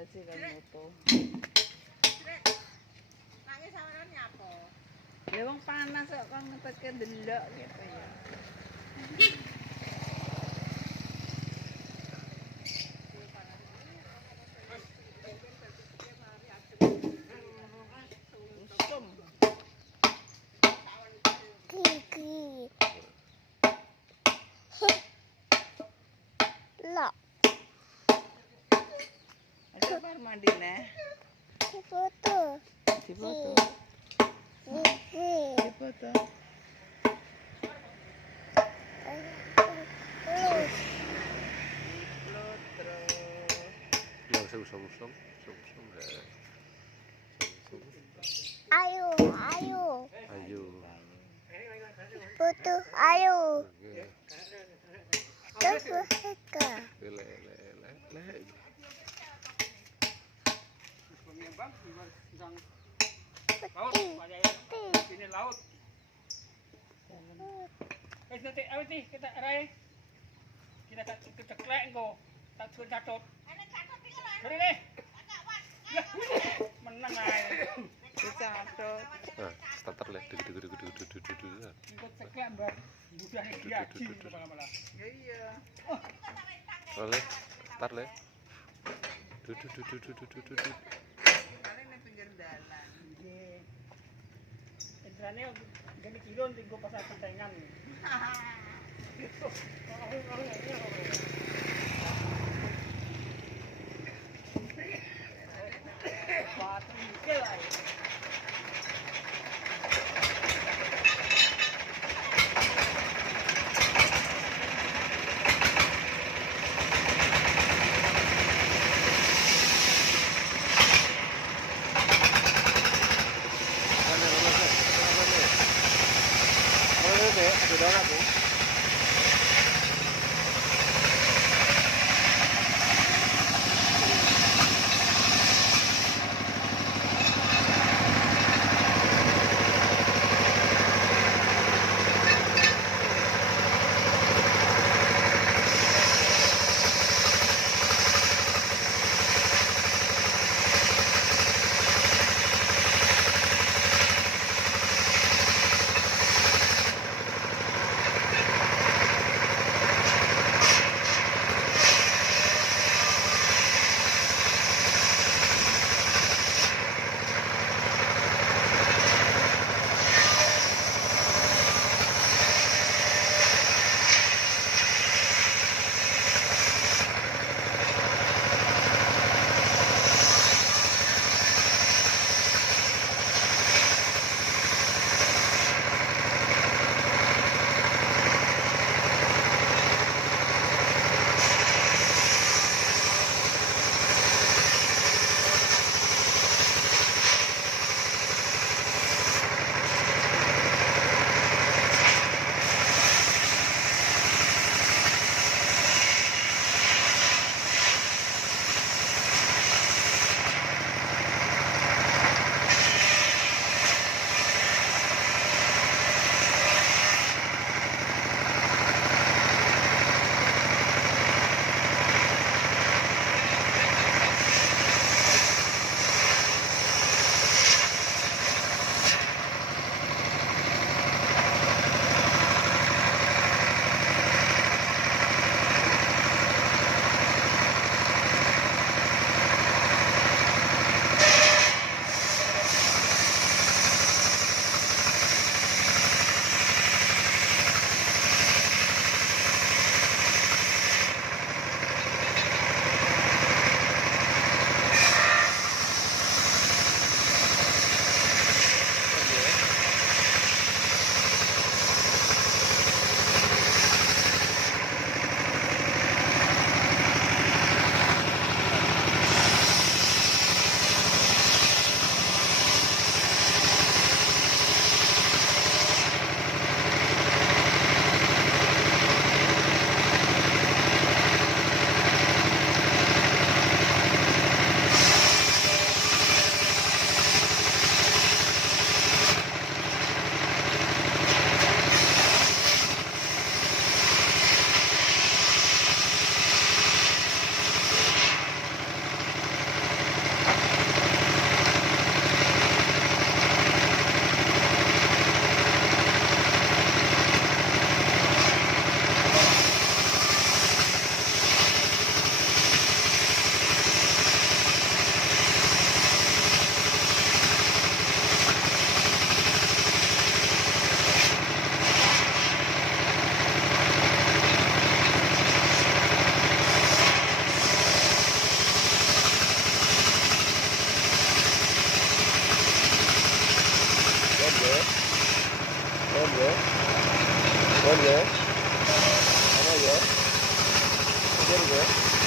ya sih kan foto. Nangis sama nyapa? Ya wong panas kok kan ngeteke ndelok gitu ya. Usum. Lok. Ada bar mandi neh. Foto. Di foto. Di foto. Upload terus. Yang usung-usung. Ayo, ayo. Ayo. Foto, ayo. Oke. Terus mereka. Le. Ini laut. Nanti awet nih kita arai. Kita ceklek engko. Tak suruh catut. Beri nih. Menang ae. Bisa atut. Nah, starter le. Dudu. Ikut ceklek mbak. Mudah dia malah. Ya iya. Oleh. Tar le. Dudu. Paling ning pinggir dalan. Nggih. Entrane gani kilon tinggo pasar kentengan. Batu nikel ae. Sudah aku. ya.